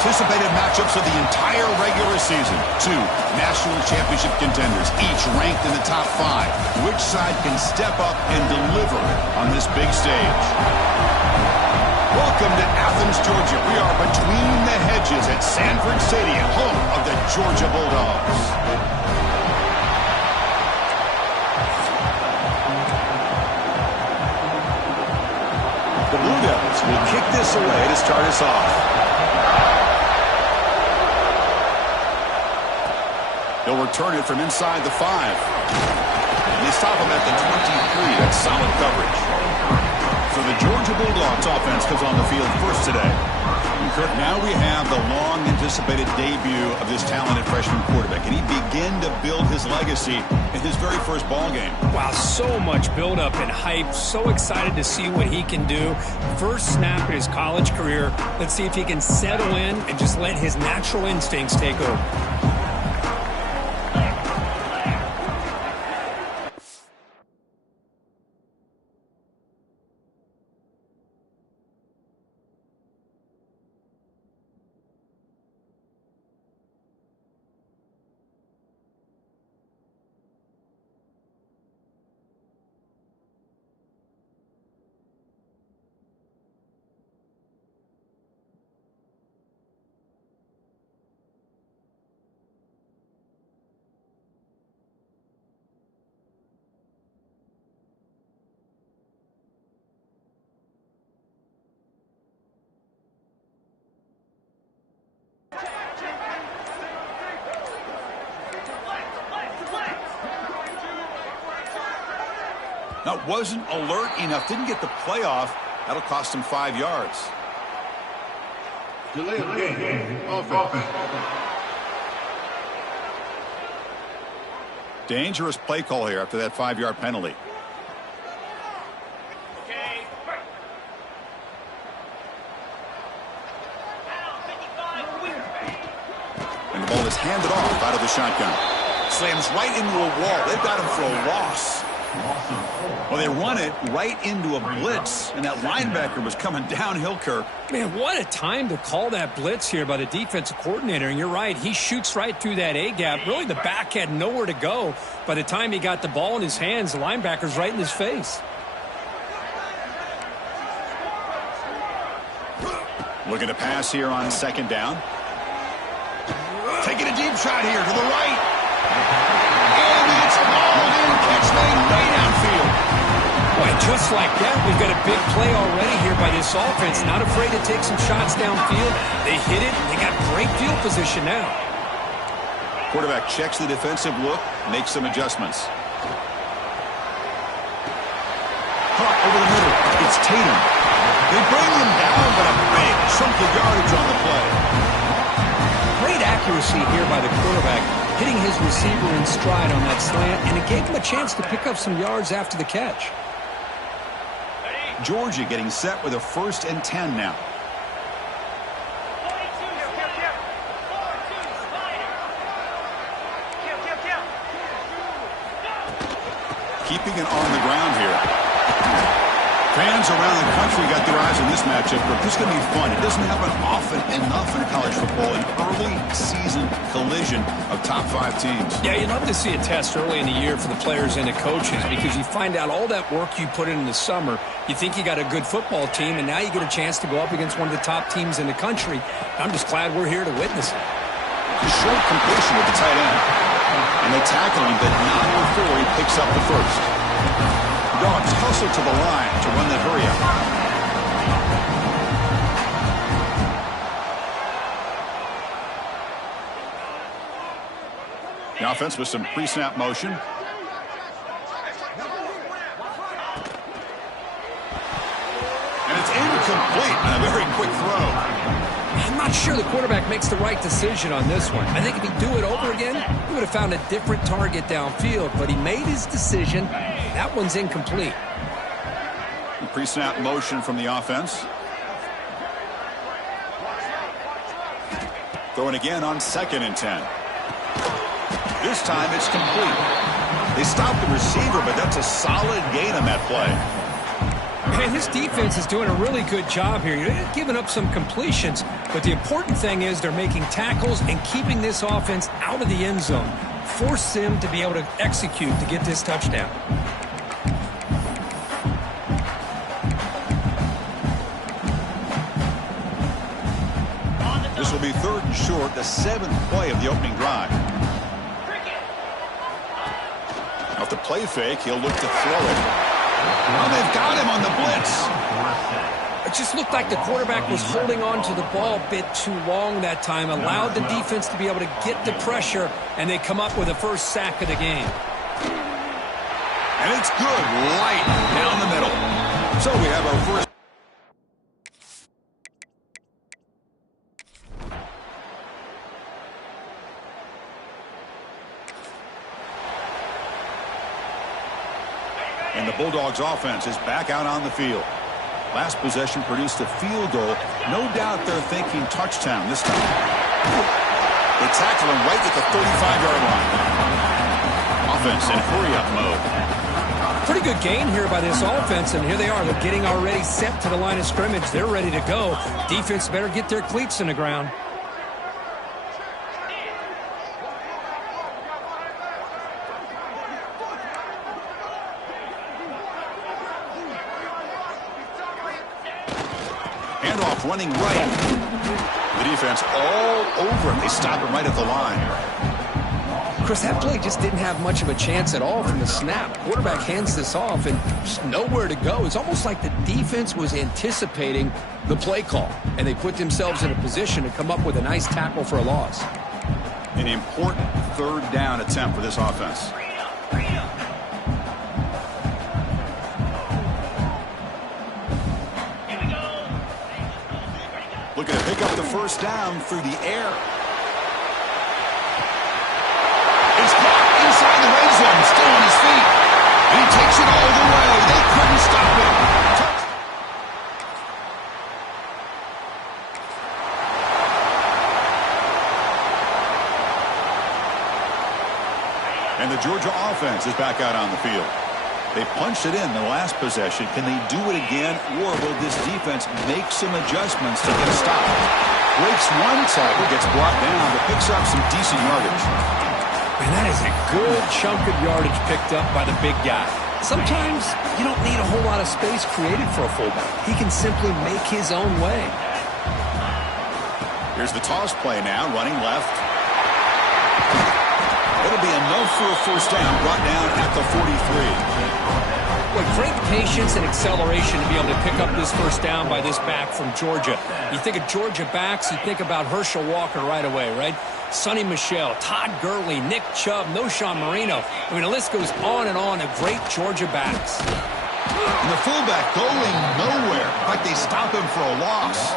anticipated matchups of the entire regular season. Two national championship contenders, each ranked in the top 5. Which side can step up and deliver on this big stage? Welcome to Athens, Georgia. We are between the hedges at Sanford Stadium, home of the Georgia Bulldogs. The Blue Devils will kick this away to start us off. They'll return it from inside the 5. And they stop him at the 23. That's solid coverage. So the Georgia Bulldogs offense comes on the field first today. Kirk, now we have the long-anticipated debut of this talented freshman quarterback. Can he begin to build his legacy in his very first ball game? Wow, so much build-up and hype. So excited to see what he can do. First snap in his college career. Let's see if he can settle in and just let his natural instincts take over. Now, wasn't alert enough, didn't get the playoff. That'll cost him 5 yards. Delay of game. Offense. Dangerous play call here after that 5-yard penalty. And the ball is handed off out of the shotgun. Slams right into a wall. They've got him for a loss. Well, they run it right into a blitz, and that linebacker was coming downhill, Kirk. Man, what a time to call that blitz here by the defensive coordinator. And you're right, he shoots right through that A-gap. Really, the back had nowhere to go. By the time he got the ball in his hands, the linebacker's right in his face. Looking to pass here on second down. Taking a deep shot here to the right. And it's hauled in, catch made way downfield. Boy, just like that, we've got a big play already here by this offense. Not afraid to take some shots downfield. They hit it. They got great field position now. Quarterback checks the defensive look, makes some adjustments. Caught over the middle. It's Tatum. They bring him down, but a big chunk of yardage on the play. Great accuracy here by the quarterback, hitting his receiver in stride on that slant, and it gave him a chance to pick up some yards after the catch. Georgia getting set with a 1st and 10 now. Keeping it on the ground here. Fans around the country got their eyes on this matchup, but this is going to be fun. It doesn't happen often enough in college football, an early season collision of top 5 teams. Yeah, you'd love to see a test early in the year for the players and the coaches because you find out all that work you put in the summer. You think you got a good football team, and now you get a chance to go up against one of the top teams in the country. I'm just glad we're here to witness it. Short completion with the tight end. And they tackle him, but not before he picks up the first. Dogs hustle to the line to run that hurry up. The offense with some pre-snap motion. And it's incomplete on a very quick throw. I'm not sure the quarterback makes the right decision on this one. I think if he'd do it over again, he would have found a different target downfield, but he made his decision. That one's incomplete. Pre-snap motion from the offense. Throwing again on 2nd and 10. This time it's complete. They stopped the receiver, but that's a solid gain on that play. Man, this defense is doing a really good job here. You're giving up some completions, but the important thing is they're making tackles and keeping this offense out of the end zone. Force them to be able to execute to get this touchdown. This will be 3rd and short, the 7th play of the opening drive. Off the play fake, he'll look to throw it. Oh, they've got him on the blitz. It just looked like the quarterback was holding on to the ball a bit too long that time, allowed the defense to be able to get the pressure, and they come up with the first sack of the game. And it's good, light down the middle. So we have our first. And the Bulldogs offense is back out on the field. Last possession produced a field goal. No doubt they're thinking touchdown this time. They tackle him right at the 35-yard line. Offense in hurry-up mode. Pretty good gain here by this offense, and here they are. They're getting already set to the line of scrimmage. They're ready to go. Defense better get their cleats in the ground. Handoff running right. The defense all over him. They stop him right at the line. Chris, that play just didn't have much of a chance at all from the snap. Quarterback hands this off and just nowhere to go. It's almost like the defense was anticipating the play call, and they put themselves in a position to come up with a nice tackle for a loss. An important 3rd down attempt for this offense. Looking to pick up the first down through the air. He's caught inside the red zone, still on his feet. He takes it all the way. They couldn't stop him. And the Georgia offense is back out on the field. They punched it in the last possession. Can they do it again, or will this defense make some adjustments to get a stop? Breaks one tackle, gets brought down, but picks up some decent yardage. And that is a good chunk of yardage picked up by the big guy. Sometimes you don't need a whole lot of space created for a fullback. He can simply make his own way. Here's the toss play now, running left. It'll be enough for a first down, brought down at the 43. Well, great patience and acceleration to be able to pick up this first down by this back from Georgia. You think of Georgia backs, you think about Herschel Walker right away, right? Sonny Michel, Todd Gurley, Nick Chubb, Noshawn Marino. I mean, the list goes on and on of great Georgia backs. And the fullback going nowhere. Like they stop him for a loss.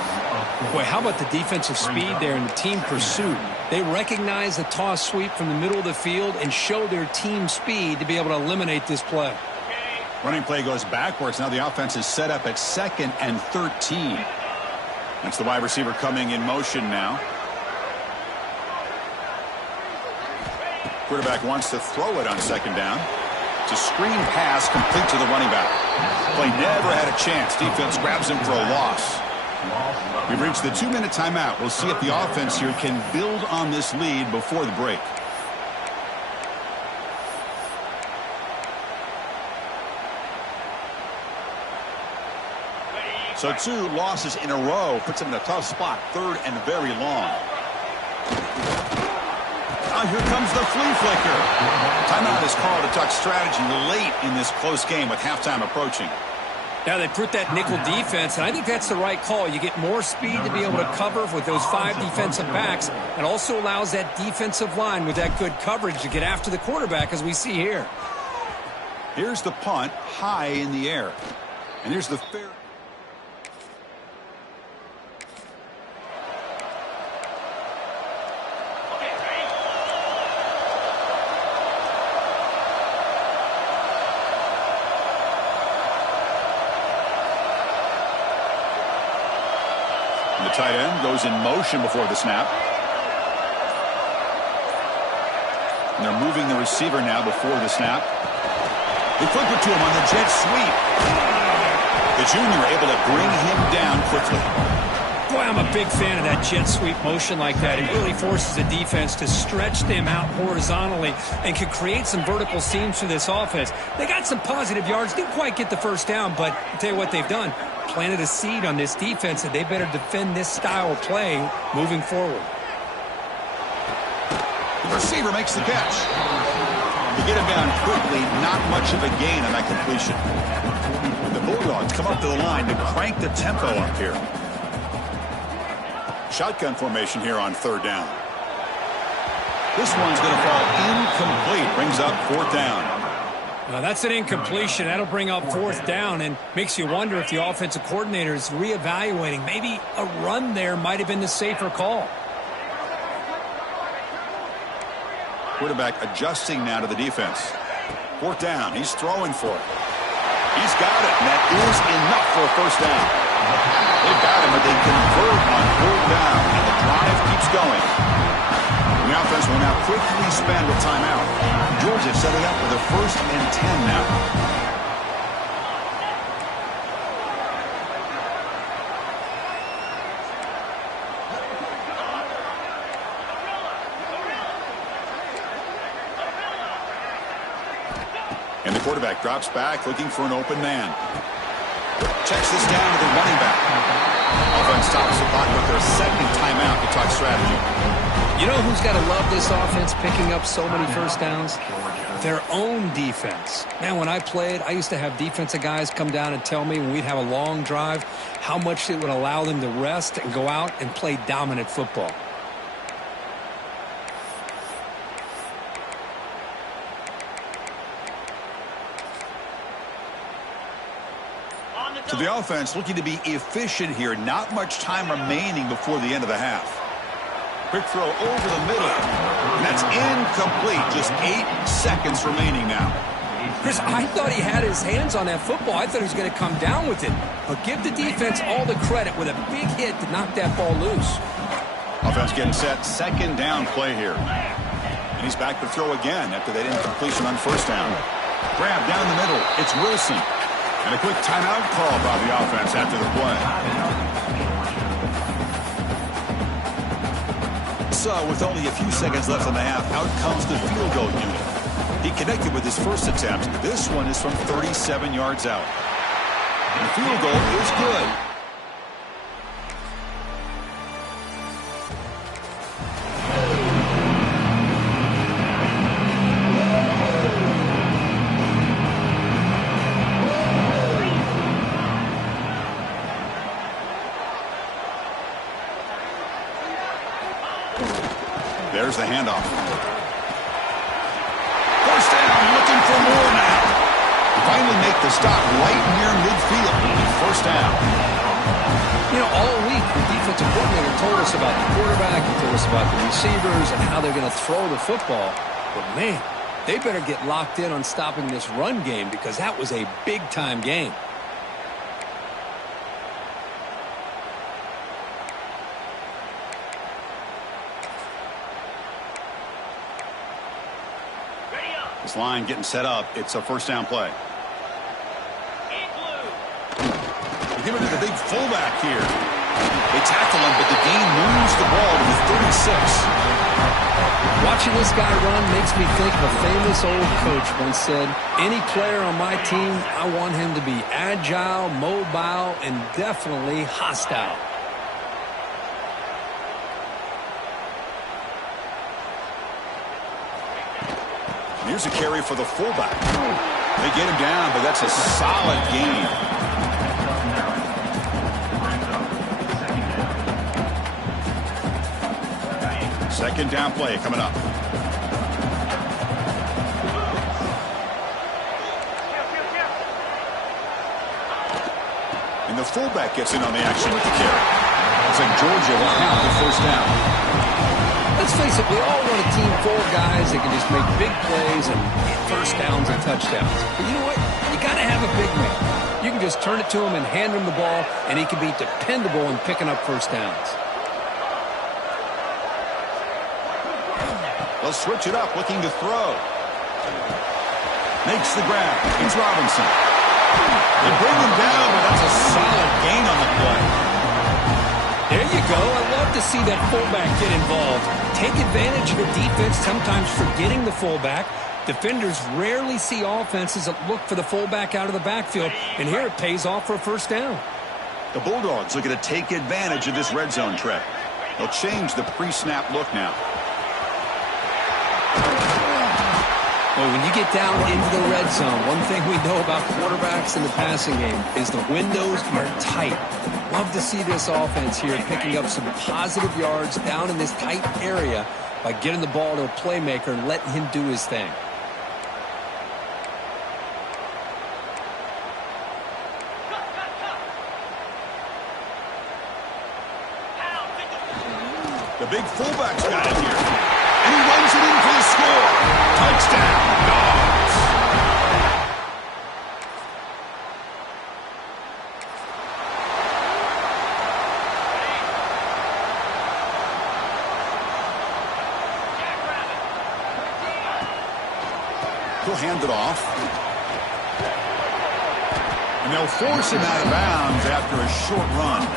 Boy, how about the defensive speed there and the team pursuit? They recognize the toss sweep from the middle of the field and show their team speed to be able to eliminate this play. Running play goes backwards. Now the offense is set up at 2nd and 13. That's the wide receiver coming in motion now. Quarterback wants to throw it on 2nd down. It's a screen pass complete to the running back. Play never had a chance. Defense grabs him for a loss. We've reached the 2-minute timeout. We'll see if the offense here can build on this lead before the break. So 2 losses in a row puts him in a tough spot. 3rd and very long. Now here comes the flea flicker. Timeout is called to talk strategy late in this close game with halftime approaching. Now they put that nickel defense, and I think that's the right call. You get more speed to be able to cover with those 5 defensive backs. It also allows that defensive line with that good coverage to get after the quarterback, as we see here. Here's the punt, high in the air. And here's the fair. The tight end goes in motion before the snap. And they're moving the receiver now before the snap. They flip it to him on the jet sweep. The junior able to bring him down quickly. Boy, I'm a big fan of that jet sweep motion like that. It really forces the defense to stretch them out horizontally and can create some vertical seams for this offense. They got some positive yards, didn't quite get the first down, but I'll tell you what they've done. Planted a seed on this defense that they better defend this style of play moving forward. The receiver makes the catch. To get him down quickly, not much of a gain on that completion. The Bulldogs come up to the line to crank the tempo up here. Shotgun formation here on third down. This one's going to fall incomplete. Brings up fourth down. That's an incompletion. That'll bring up fourth down and makes you wonder if the offensive coordinator is reevaluating. Maybe a run there might have been the safer call. Quarterback adjusting now to the defense. Fourth down. He's throwing for it. He's got it, and that is enough for a first down. They've got him, but they convert on fourth down, and the drive keeps going. The offense will now quickly spend a timeout. Georgia setting up with a 1st and 10 now. And the quarterback drops back, looking for an open man. Checks this down to the running back. Offense stops the clock with their second timeout to talk strategy. You know who's got to love this offense picking up so many first downs? Their own defense. Man, when I played, I used to have defensive guys come down and tell me when we'd have a long drive how much it would allow them to rest and go out and play dominant football. So the offense looking to be efficient here. Not much time remaining before the end of the half. Quick throw over the middle. And that's incomplete. Just 8 seconds remaining now. Chris, I thought he had his hands on that football. I thought he was going to come down with it. But give the defense all the credit with a big hit to knock that ball loose. Offense getting set. Second down play here. And he's back to throw again after that incompletion on first down. Grab down the middle. It's Wilson. And a quick timeout call by the offense after the play. So with only a few seconds left in the half, out comes the field goal unit. He connected with his first attempt. This one is from 37 yards out. And the field goal is good. There's the handoff. First down, looking for more now. Finally make the stop right near midfield. First down. You know, all week the defensive coordinator told us about the quarterback, he told us about the receivers and how they're going to throw the football. But man, they better get locked in on stopping this run game because that was a big-time game. This line getting set up. It's a first down play. They give it to the big fullback here. They tackle him, but the gain moves the ball to the 36. Watching this guy run makes me think of a famous old coach once said, any player on my team, I want him to be agile, mobile, and definitely hostile. Here's a carry for the fullback. They get him down, but that's a solid gain. Second down play coming up. And the fullback gets in on the action with the carry. Looks like Georgia will have the first down. Let's face it, we all want a team full of guys that can just make big plays and get first downs and touchdowns. But you know what? You got to have a big man. You can just turn it to him and hand him the ball, and he can be dependable in picking up first downs. They'll switch it up, looking to throw. Makes the grab. It's Robinson. They bring him down, but that's a solid gain on the play. There you go. I love to see that fullback get involved. Take advantage of the defense, sometimes forgetting the fullback. Defenders rarely see offenses that look for the fullback out of the backfield, and here it pays off for a first down. The Bulldogs looking to take advantage of this red zone trip. They'll change the pre-snap look now. Well, when you get down into the red zone, one thing we know about quarterbacks in the passing game is the windows are tight. Love to see this offense here picking up some positive yards down in this tight area by getting the ball to a playmaker and letting him do his thing. The big fullback's got it here. And he runs it in for the score. Touchdown, Dogs. He'll hand it off. And they'll force him out of bounds after a short run.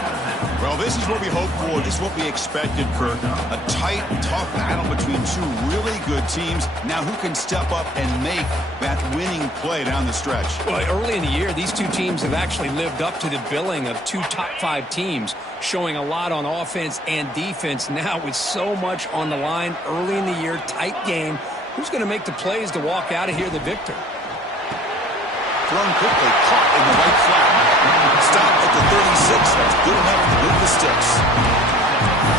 Well, this is what we hoped for. This is what we expected, Kirk. A tight, tough battle between two really good teams. Now who can step up and make that winning play down the stretch? Well, early in the year, these two teams have actually lived up to the billing of two top-5 teams, showing a lot on offense and defense. Now with so much on the line early in the year, tight game, who's going to make the plays to walk out of here the victor? Thrown quickly, caught in the right flat. Stop at the 36. That's good enough to move the sticks.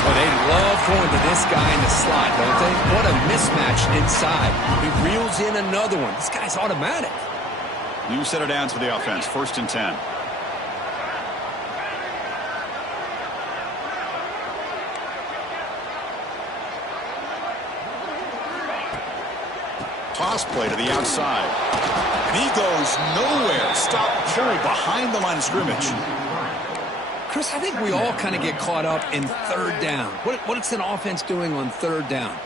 Well, they love going to this guy in the slot, don't they? What a mismatch inside. He reels in another one. This guy's automatic. New set of downs for the offense. 1st and 10. Toss play to the outside. And he goes nowhere. Stop pulled behind the line of scrimmage. Chris, I think we all kind of get caught up in third down. What's an offense doing on third down?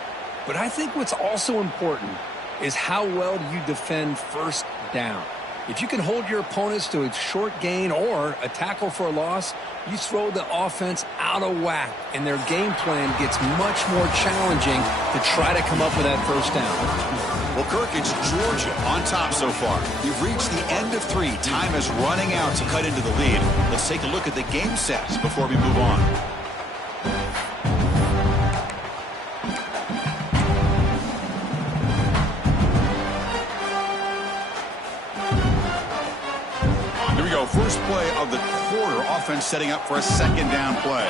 But I think what's also important is how well do you defend first down. If you can hold your opponents to a short gain or a tackle for a loss, you throw the offense out of whack, and their game plan gets much more challenging to try to come up with that first down. Well, Kirk, it's Georgia on top so far. We've reached the end of 3. Time is running out to cut into the lead. Let's take a look at the game sets before we move on. Here we go. First play of the quarter. Offense setting up for a 2nd down play.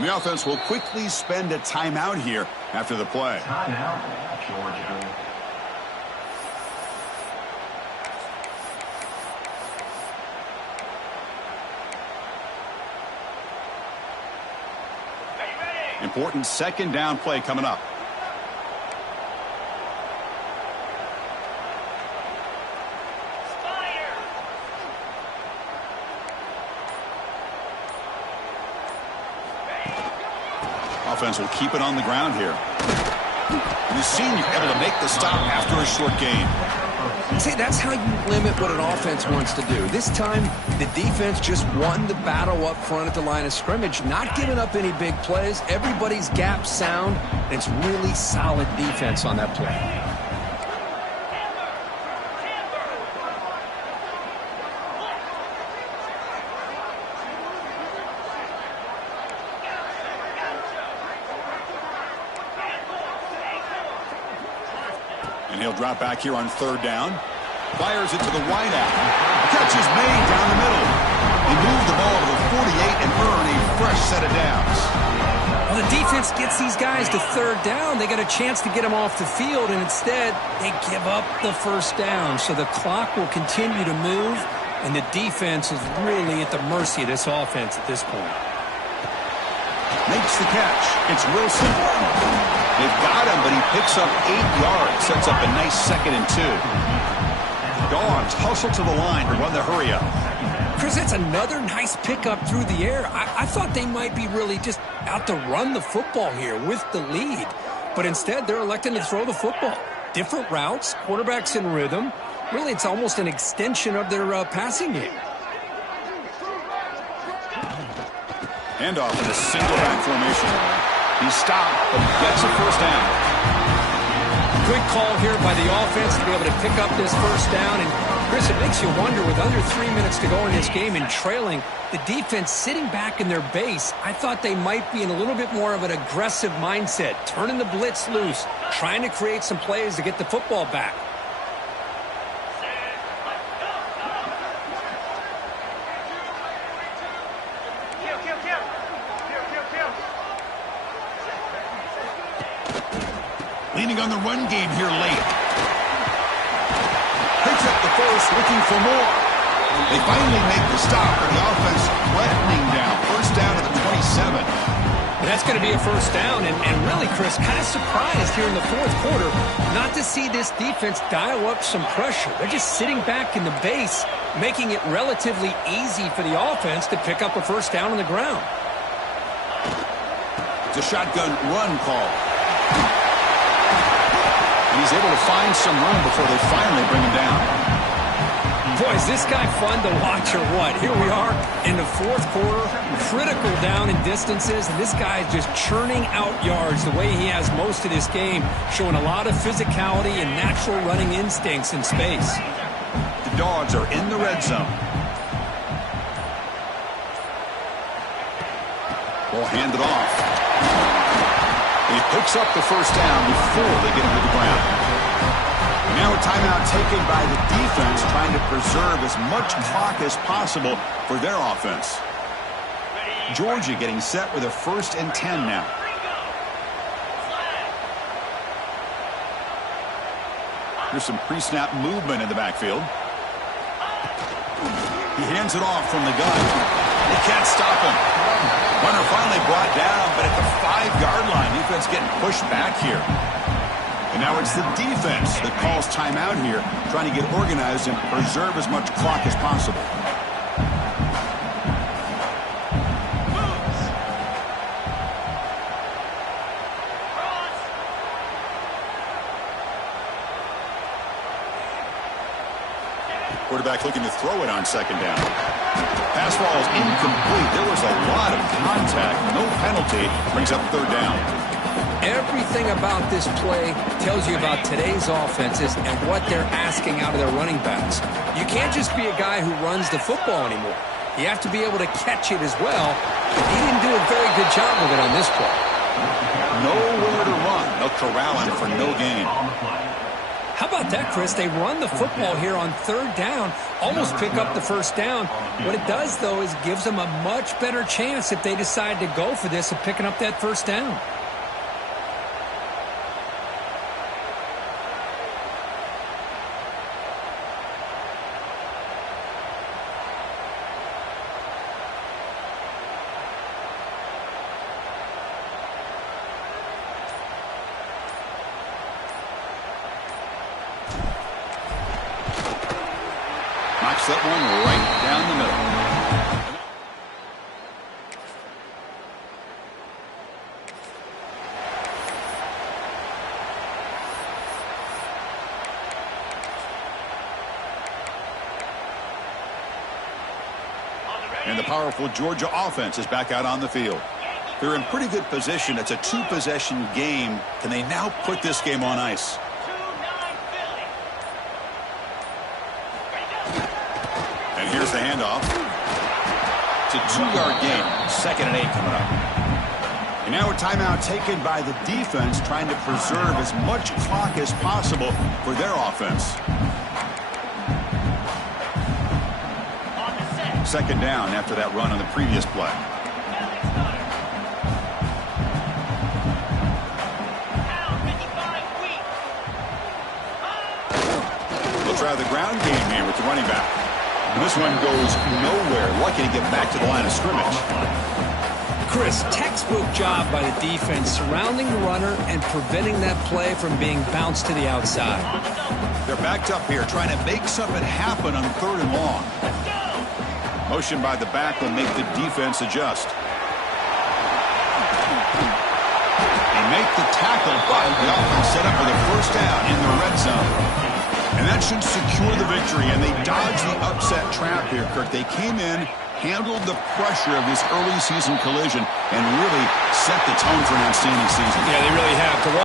The offense will quickly spend a timeout here after the play. Timeout, Georgia. Important 2nd down play coming up. Offense will keep it on the ground here. And the senior able to make the stop after a short gain. See, that's how you limit what an offense wants to do. This time, the defense just won the battle up front at the line of scrimmage, not giving up any big plays. Everybody's gap sound, and it's really solid defense on that play. He'll drop back here on 3rd down. Fires it to the wide out. Catch is made down the middle. He moved the ball to the 48 and earned a fresh set of downs. Well, the defense gets these guys to 3rd down. They got a chance to get them off the field, and instead they give up the 1st down. So the clock will continue to move, and the defense is really at the mercy of this offense at this point. Makes the catch. It's Wilson. They've got him, but he picks up 8 yards. Sets up a nice 2nd and 2. The Dogs hustle to the line to run the hurry up. Chris, that's another nice pickup through the air. I thought they might be really just out to run the football here with the lead. but instead they're electing to throw the football. Different routes, quarterbacks in rhythm. Really, it's almost an extension of their passing game. Handoff in a single back formation. He's stopped, but he gets a first down. Good call here by the offense to be able to pick up this first down. And, Chris, it makes you wonder, with under 3 minutes to go in this game and trailing, the defense sitting back in their base, I thought they might be in a little bit more of an aggressive mindset, turning the blitz loose, trying to create some plays to get the football back. Leaning on the run game here late. Picks up the first, looking for more. They finally make the stop, and the offense flattening down. First down to the 27. And that's going to be a first down. And really, Chris, kind of surprised here in the fourth quarter not to see this defense dial up some pressure. They're just sitting back in the base, making it relatively easy for the offense to pick up a first down on the ground. It's a shotgun run call. And he's able to find some room before they finally bring him down. Boy, is this guy fun to watch or what? Here we are in the fourth quarter, critical down in distances, and this guy is just churning out yards the way he has most of this game, showing a lot of physicality and natural running instincts in space. The Dogs are in the red zone. Ball handed off. He picks up the first down before they get him to the ground. And now a timeout taken by the defense, trying to preserve as much clock as possible for their offense. Georgia getting set with a 1st and 10 now. There's some pre-snap movement in the backfield. He hands it off from the gun. They can't stop him. Runner finally brought down, but at the 5-yard line, defense getting pushed back here. And now it's the defense that calls timeout here, trying to get organized and preserve as much clock as possible. Quarterback looking to throw it on 2nd down. Pass ball is incomplete. There was a lot of contact. No penalty. Brings up 3rd down. Everything about this play tells you about today's offenses and what they're asking out of their running backs. You can't just be a guy who runs the football anymore. You have to be able to catch it as well. He didn't do a very good job of it on this play. Nowhere to run. They'll corral him for no gain. How about that, Chris? They run the football here on 3rd down, almost pick up the first down. What it does, though, is gives them a much better chance if they decide to go for this of picking up that first down. Knocks that one right down the middle. And the powerful Georgia offense is back out on the field. They're in pretty good position. It's a 2-possession game. Can they now put this game on ice? And here's the handoff. It's a 2-yard game. 2nd and 8 coming up. And now a timeout taken by the defense, trying to preserve as much clock as possible for their offense. 2nd down after that run on the previous play. They'll try the ground game here with the running back. And this one goes nowhere. Lucky to get back to the line of scrimmage. Chris, textbook job by the defense surrounding the runner and preventing that play from being bounced to the outside. They're backed up here trying to make something happen on 3rd and long. Motion by the back will make the defense adjust. He make the tackle, but the offense set up for the first down in the red zone. And that should secure the victory, and they dodged the upset trap here, Kirk. They came in, handled the pressure of this early season collision, and really set the tone for an outstanding season. Yeah, they really have.